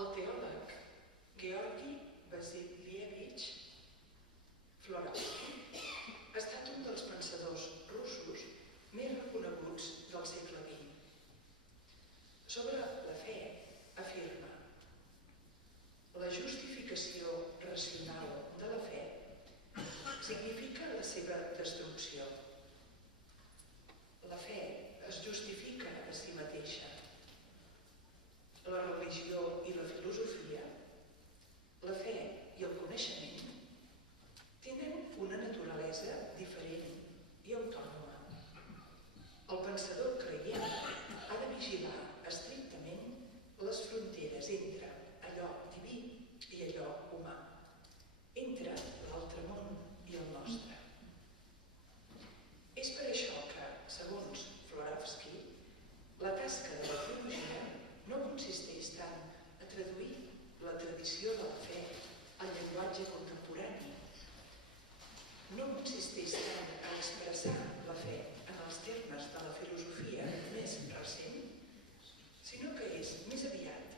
El teòleg Georgi Vasilievich Florovsky ha estat un dels pensadors russos més reconeguts del segle XX. Sobre la fe afirma: la justificació racional de la fe significa la seva destrucció. La fe es justifica a si mateixa. La religió i la filosofia, la fe i el coneixement tenen una naturalesa diferent i autònoma. El pensador creient ha de vigilar estrictament les fronteres entre allò diví i allò humà, entre l'altre món i el nostre. És per això que, segons Florovsky, la tasca de la teologia no consisteix tant a traduir la tradició de la fe al llenguatge contemporani, no consisteix tant a expressar la fe en els termes de la filosofia més recent, sinó que és més aviat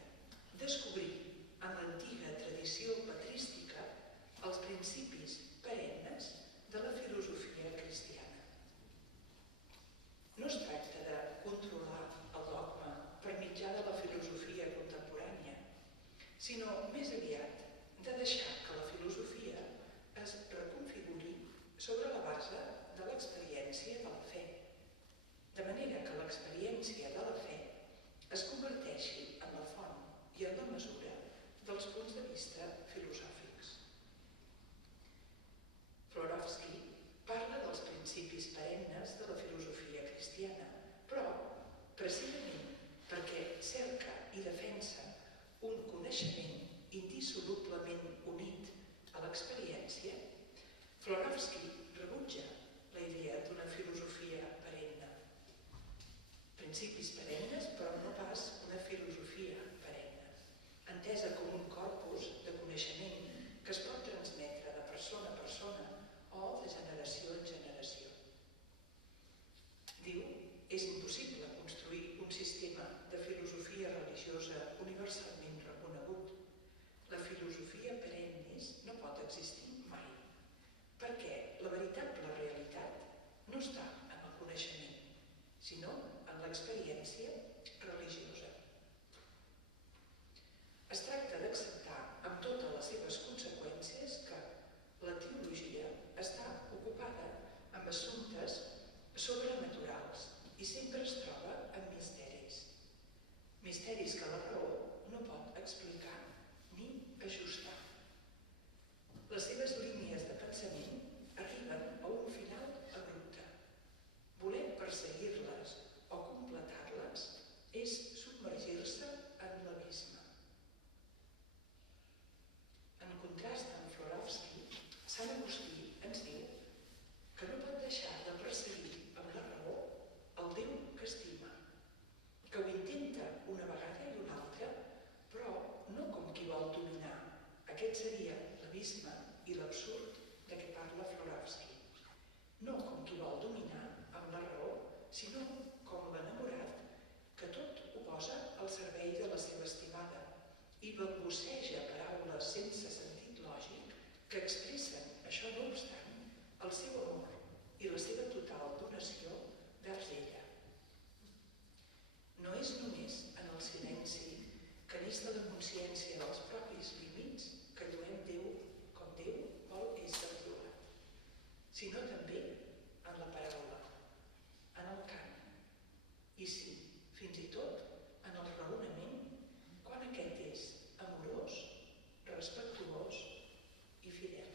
descobrir en l'antiga tradició patrística els principis perennes de la filosofia cristiana. No es tracta de controlar el dogma per mitjà de la filosofia contemporània, sinó més aviat de deixar que la filosofia es reconfiguri sobre la base de l'experiència de la fe, de manera que l'experiència de la fe es converteixi en la font i en la mesura dels punts de vista filosòfics. Florovsky parla dels principis perennes de la filosofia cristiana, però, precisament perquè cerca i defensa un coneixement indissolublement unit a l'experiència, Florovsky rebutja la idea d'una filosofia perenne. Principis perennes, però no pas una filosofia perenne, entesa com un corpus de coneixement que es pot transmetre de persona a persona o de generació en generació. Diu, és impossible construir un sistema de filosofia religiosa universalment reconegut. La filosofia perennis no pot existir mai, perquè la veritable realitat no està en el coneixement, sinó en l'experiència religiosa. Es tracta d'acceptar amb totes les seves conseqüències que la teologia està ocupada amb assumptes sobrenaturals i sempre es troba en misteris. Misteris que la raó no pot explicar ni ajustar. Les seves línies de pensament arriben a un final abrupte. Voler perseguir-les o completar-les és submergir-se en l'abisme. En contrast amb Florovsky, Sant Agustí ens diu que no pot deixar de perseguir amb la raó el Déu que estima, que ho intenta una vegada i una altra, però no com qui vol dominar. Aquest seria l'abisme i l'absurd de què parla Florovsky. No com qui vol dominar amb la raó, sinó com l'enamorat que tot ho posa al servei de la seva estimada i balbuceja paraules sense sentit lògic que expressen, això no obstant, el seu amor i la seva total donació vers ella. No és només en el silenci que neix de la consciència dels propis límits que lluem Déu com Déu vol ésser lloat, sinó també en la paraula, en el cant, i sí, fins i tot en el raonament, quan aquest és amorós, respectuós i fidel.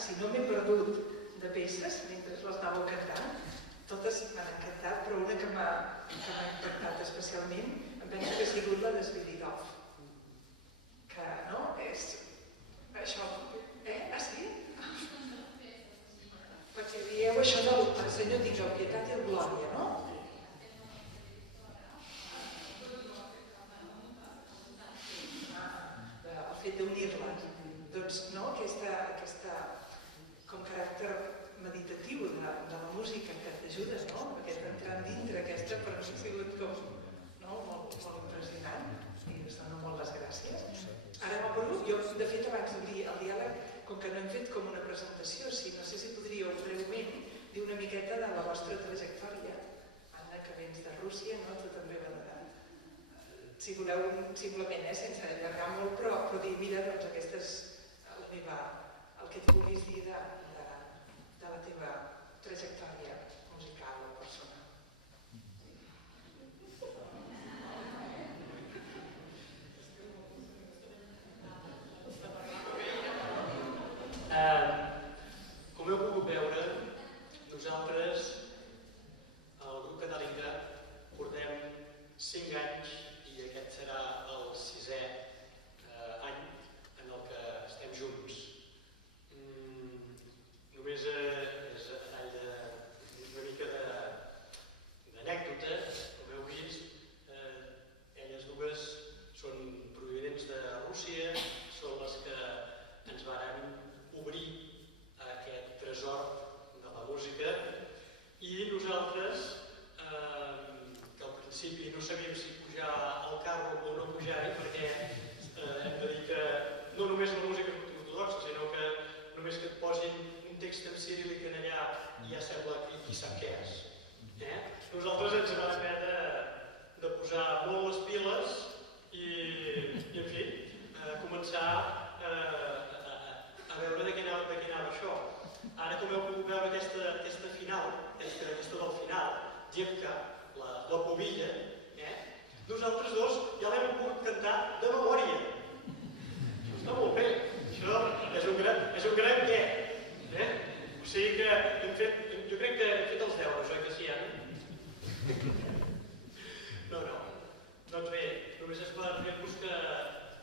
si no m'he perdut de peces mentre les anàveu cantant, totes m'han encantat, però una que m'ha impactat especialment em penso que ha sigut la de Svidridov, que no? És això, Ah, sí? Perquè dieu això del Senyor dins el pietat i el glòria, no? El fet d'unir-les. Doncs no, aquesta com caràcter meditatiu de la música que t'ajuda, no? Aquest entrar dintre, aquesta per mi ha sigut com molt impressionant i us dono molt les gràcies. Ara m'acordo, jo de fet abans d'obrir el diàleg, com que no hem fet com una presentació, no sé si podríeu breument dir una miqueta de la vostra trajectòria. Anna, que vens de Rússia, no? Tu també si voleu simplement, sense allargar molt, però dir, mira, doncs aquest és el que et vulguis dir de la teva trajectòria musical o personal. Com heu pogut veure, nosaltres, el grup Catàlica, portem 5 anys i aquest serà el 6è any en el que estem junts. Només és a tall d'una mica d'anècdota, com heu vist, elles dues són provinents de Rússia, són les que ens varen obrir aquest tresor de la música i nosaltres, que al principi no sabíem si pujar al carro o no pujar-hi, perquè hem de dir que no només la música és ortodoxa, sinó que només que et posin un text en ciríl·lic en allà ja sembla que qui sap què és. Nosaltres ens vam haver de posar molt les piles i en fi, començar a veure de què anava això. Ara, com heu pogut veure aquesta final, aquesta del final, Jevka, la pobilla, nosaltres dos ja l'hem pogut cantar de memòria. Això està molt bé. Això és un gran què. O sigui que jo crec que hem fet els deures, oi que sí, Anna? No. Doncs bé, només és per dir-vos que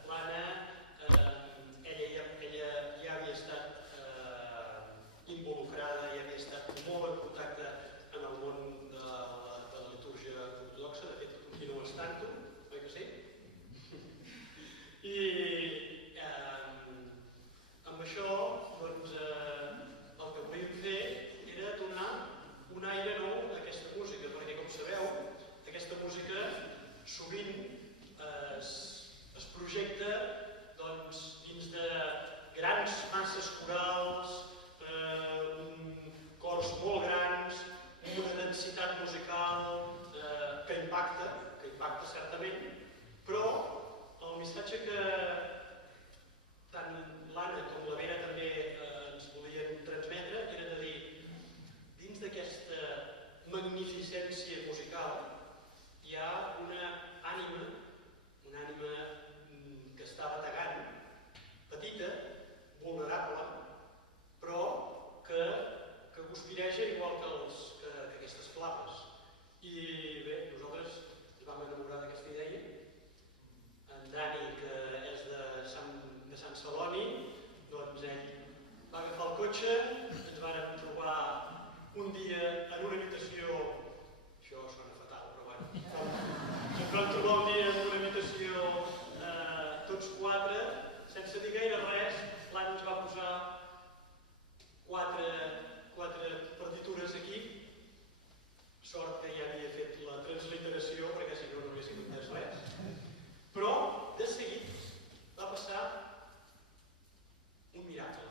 l'Anna, ella ja havia estat involucrada, ja havia estat molt en contacte en el món de la litúrgia ortodoxa, de fet continua estant-ho, oi que sí? I amb això, doncs, el que volíem fer era donar un aire nou a aquesta música, perquè com sabeu, aquesta música sovint es projecta dins de grans masses corals, cors molt grans, una densitat musical que impacta certament, però el missatge que tant l'Anna com la Vera també ens volien transmetre era de dir, dins d'aquesta magnificència musical hi ha una ànima que està bategant, petita, vulnerable, però que guspireja igual que aquestes flames. I bé, nosaltres ens vam enamorar d'aquesta idea. En Dani, que és de Sant Celoni, doncs ell va agafar el cotxe, ens vàrem trobar un dia en una habitació, això sona fatal, però bueno, ens vam trobar un dia en una habitació tots 4, sense dir gaire res, l'Anna ens va posar 4 partitures aquí, sort que ja havia fet la transliteració, perquè si no haguéssim entès res. Però, de seguit, va passar un miracle.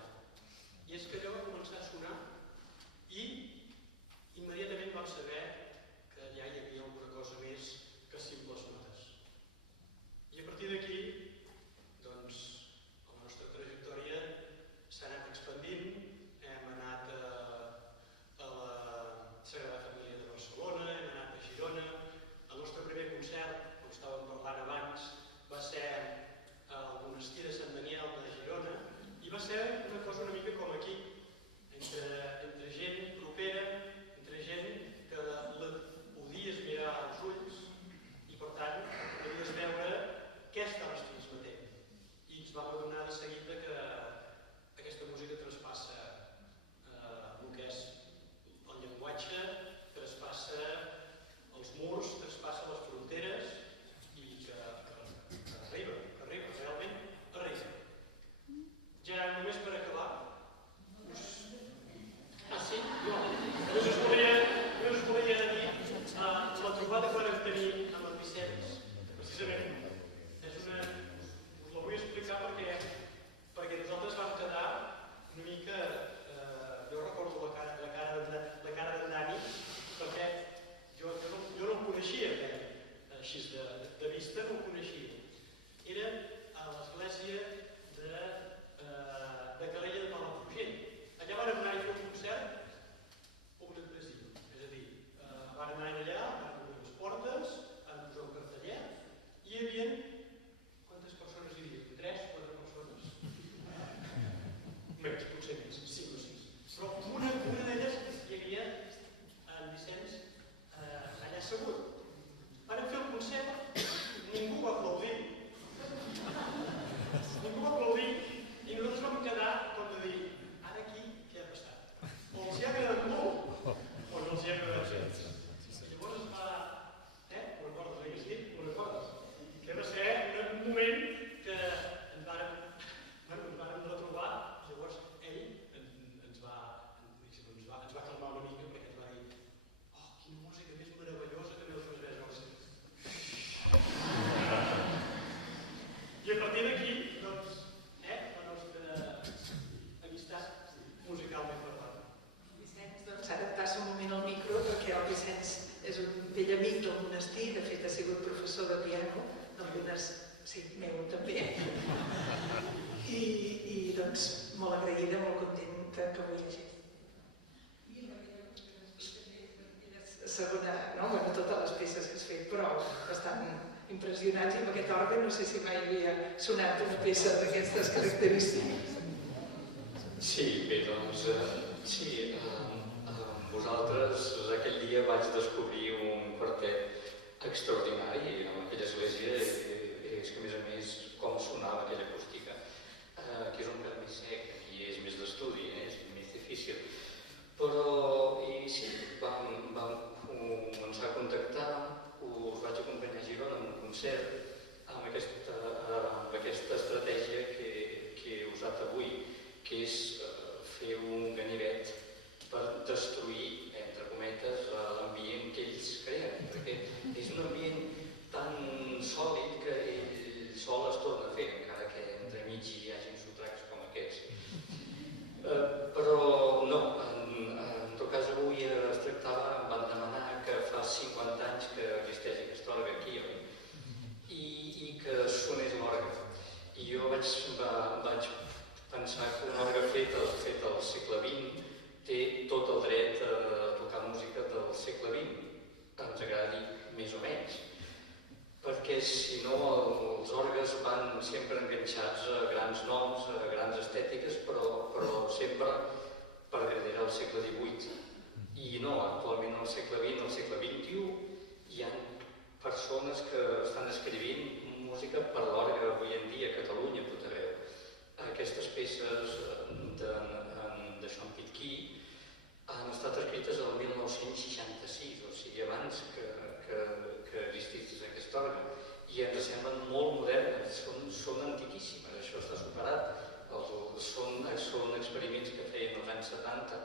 I és que allò va començar a sonar i immediatament vam saber que allà hi havia alguna cosa més que simples notes. I a partir d'aquí, doncs, la nostra trajectòria s'ha anat expandint. Hem anat a la Sagrada Família de Barcelona, hem anat a Girona. El nostre primer concert, com estàvem parlant abans, va ser al monestir de Sant Daniel de Girona i va ser una cosa una mica com aquí. aquests potser més, 5 o 6. Però una d'elles hi havia en Vicenç allà assegut. Van fer el concert, ningú va aplaudir. Ningú va aplaudir i nosaltres vam quedar com de dir, ara aquí què ha passat? O els hi ha agradat molt o no els hi ha agradat gens. I llavors es va... Ho recordes, oi que sí? Ho recordes? Que va ser un moment que ens vàrem retrobar. Llavors ell ens va calmar una mica perquè ens va dir oh, quina música més meravellosa que m'heu transmès al cel. I a partir d'aquí, doncs, la nostra amistat musicalment parlant. Vicenç, doncs ara et passo un moment al micro perquè el Vicenç és un vell amic del monestir, de fet ha sigut professor de piano, d'algunes, sí, meu també. I doncs molt agraïda, molt contenta que avui hagi. Segona, no? Bueno, totes les peces que has fet, però bastant impressionants i amb aquest orgue no sé si mai havia sonat una peça d'aquestes característiques. Sí, bé, doncs, sí, amb vosaltres aquell dia vaig descobrir un quartet extraordinari en aquella església i és que a més com sonava aquella acústica, que és un pèl més sec, aquí és més d'estudi, és més difícil. Però, i sí, vam començar a contactar, us vaig acompanyar a Girona en un concert amb aquesta estratègia que he usat avui, que és fer un ganivet per destruir, entre cometes, l'ambient que ells creen, perquè és un ambient tan sòlid que ell sol es torna a fer, encara que entremig hi hagi sotracs com aquests. Però no, en tot cas avui es tractava, em van demanar que fa 50 anys que existeix aquest orgue aquí, i que sonés l'orgue. I jo vaig pensar que un orgue fet al segle XX té tot el dret a tocar música del segle XX, ens agradi més o menys, perquè si no els orgues van sempre enganxats a grans noms, a grans estètiques, però sempre per darrere al segle XVIII. I no, actualment al segle XX, al segle XXI, hi ha persones que estan escrivint música per l'orgue avui en dia a Catalunya, a tot arreu. Aquestes peces de Champitky han estat escrites el 1966, o sigui, abans que existís aquest orgue, i ens semblen molt modernes, són antiquíssimes, això està superat, són experiments que feien als anys 70.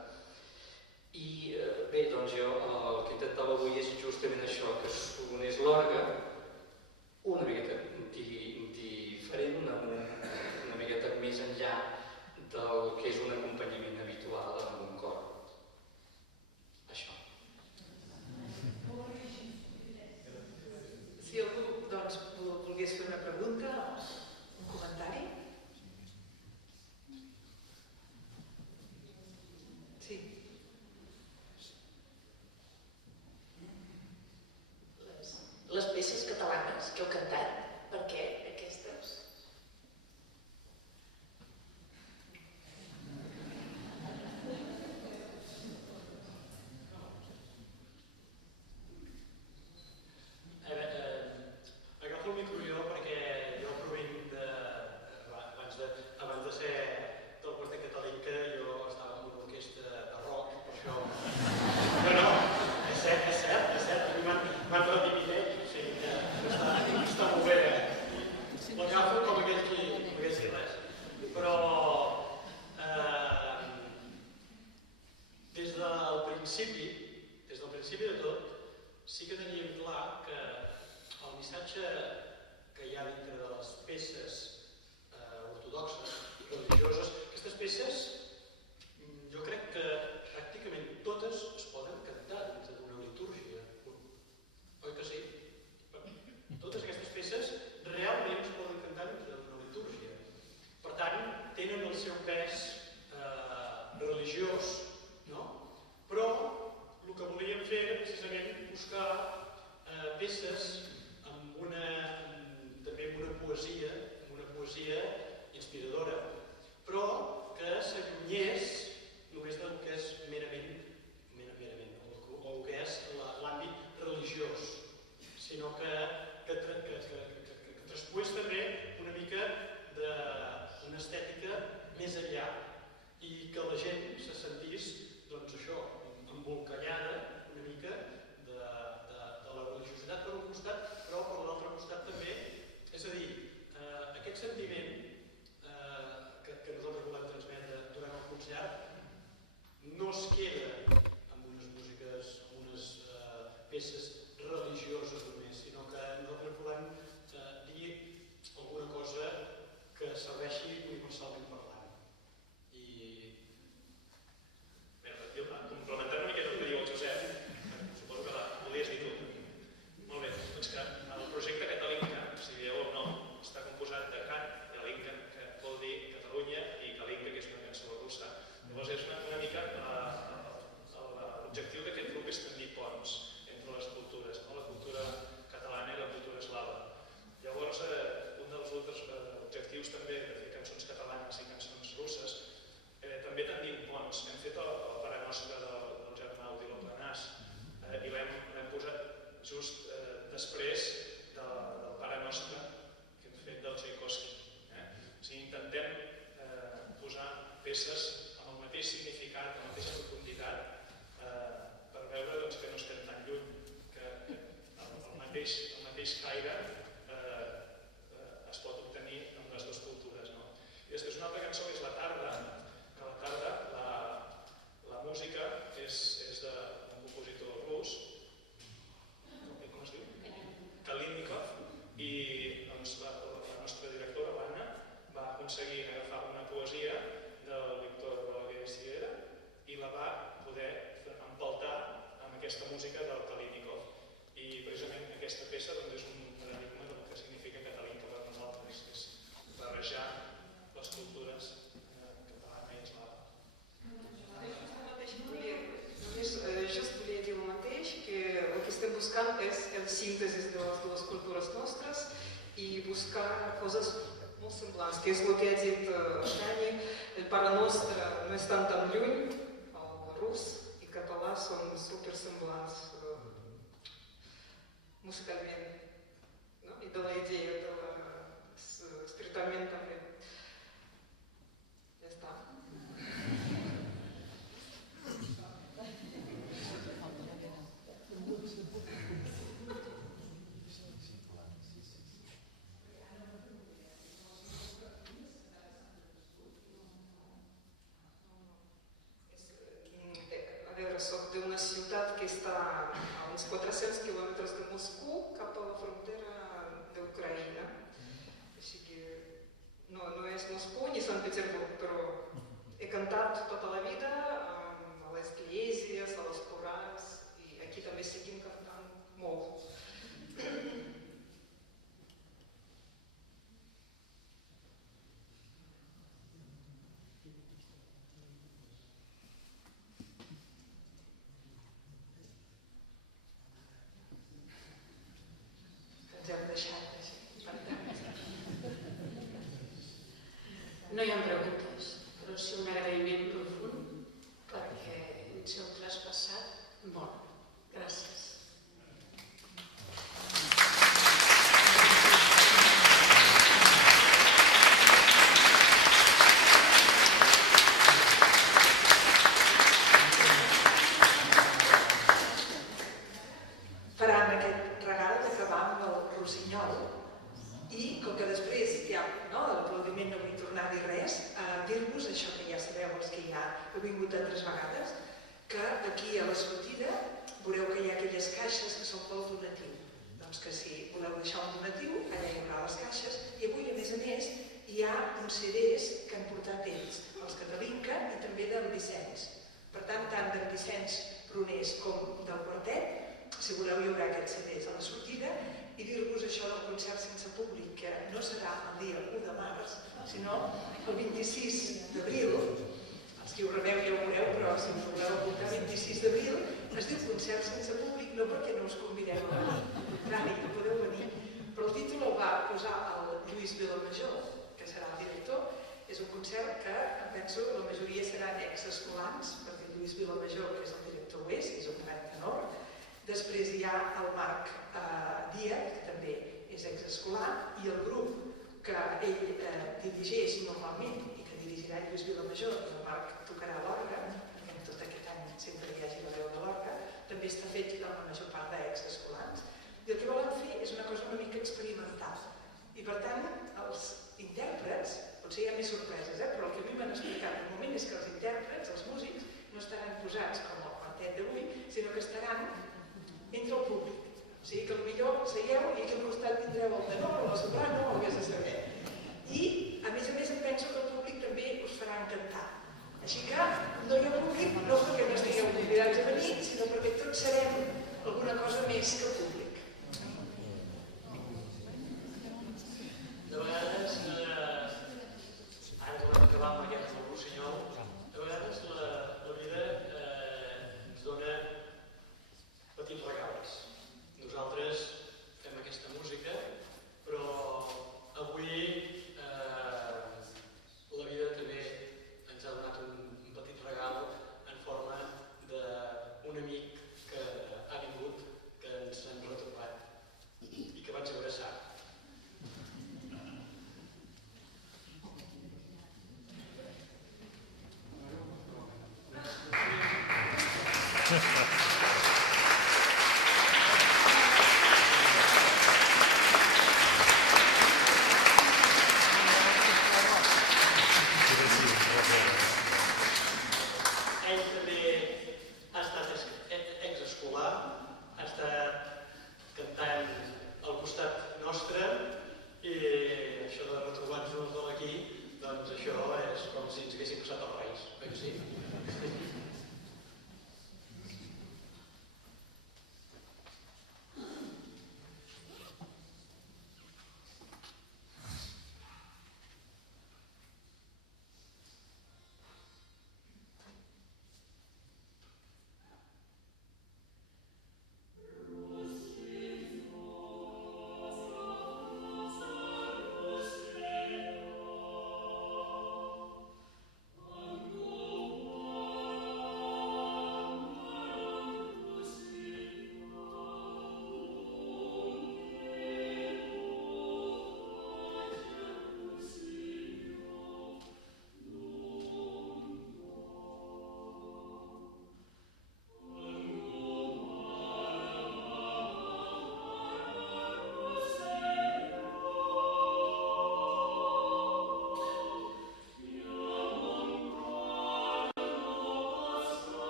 I bé, doncs jo el que intentava avui és justament això, que sonés l'orgue una miqueta diferent, una miqueta més enllà del que és un acompanyament habitual en un cor. Això. Si algú doncs, volgués fer una pregunta o un comentari. Sí. Les peces catalanes que heu cantat, per què aquestes? Agafo el micro jo perquè mateix significat, la mateixa profunditat, per veure que no estem tan lluny, que el mateix caire es pot obtenir amb les dues cultures. I després una altra cançó que és La tarda, que La tarda, la música és d'un compositor rus, com es diu? Kalínikov, i la nostra directora, l'Anna, va aconseguir agafar una poesia del Víctor Balaguer i la va poder empaltar amb aquesta música del Kalínikov. I precisament aquesta peça és un paradigma del que significa Katalin per nosaltres, és barrejar les cultures catalana i eslava. Just volia dir el mateix, que el que estem buscant és el síntesi de les dues cultures nostres i buscar coses molt semblants, que és el que ha dit Tani, el Pare Nostre no estan tan lluny, el rus i català són super semblants musicalment, i de la idea, estrictament també. Ja està. Soc d'una ciutat que està a uns 400 quilòmetres de Moscou cap a la frontera d'Ucraïna. Així que no és Moscou ni Sant Petersburg, però he cantat tota la vida a les esglésies, a les corals, i aquí també seguim cantant molt. No hi ha preguntes, però sí un agraïment profund perquè ens heu traspassat molt. Gràcies. Faran aquest regal d'acabar amb el rossinyol i, com que després ja, l'aplaudiment no vull tornar a dir res, dir-vos això que ja sabeu, els que ja heu vingut altres vegades, que aquí a la sortida veureu que hi ha aquelles caixes que són pel donatiu. Doncs que si voleu deixar un donatiu, allà hi haurà les caixes, i avui, a més, hi ha uns CDs que han portat ells, els Catalinca i també del Vicenç. Per tant d'en Vicenç Prunés com del quartet, si voleu hi haurà aquests CDs a la sortida, i dir-vos això del concert sense públic, que no serà el dia 1 de març, sinó el 26 d'abril. Els que ho rebeu ja ho veureu, però si us voleu apuntar 26 d'abril, es diu concert sense públic, no perquè no us convidem a venir, contrari, no podeu venir, però el títol el va posar el Lluís Vilamajor, que serà el director. És un concert que, penso, la majoria seran exescolans, perquè Lluís Vilamajor, que és el director, ho és un gran tenor. Després hi ha el Marc Díaz, que també és exescolar, i el grup que ell dirigeix normalment i que dirigirà Lluís Vilamajor, i el Marc tocarà l'orgue, perquè tot aquest any sempre hi hagi la veu de l'orgue, també està fet la major part d'exescolans. I el que volen fer és una cosa una mica experimental. I per tant, els intèrprets, potser hi ha més sorpreses, però el que a mi m'han explicat al moment és que els intèrprets, els músics, no estaran posats com el quartet d'avui, sinó que estaran entre el públic. O sigui que potser seieu i aquí al costat tindreu el tenor o la soprano o el que has de saber. I, a més, em penso que el públic també us farà encantar. Així que no hi ha públic, no perquè no estigueu convidats a venir, sinó perquè tots serem alguna cosa més que públic. De vegades, ara que vam acabar amb aquest del rossinyol, de vegades la vida ens dona petits regals. Nosaltres fem aquesta música, però avui la vida també ens ha donat un petit regal en forma d'un amic que ha vingut, que ens en retorna Ell també ha estat exescolar, ha estat cantant al costat nostre i això de retrobar-nos de l'aquí, doncs això és com si ens haguéssim passat els Reis, oi que sí?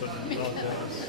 Són notes.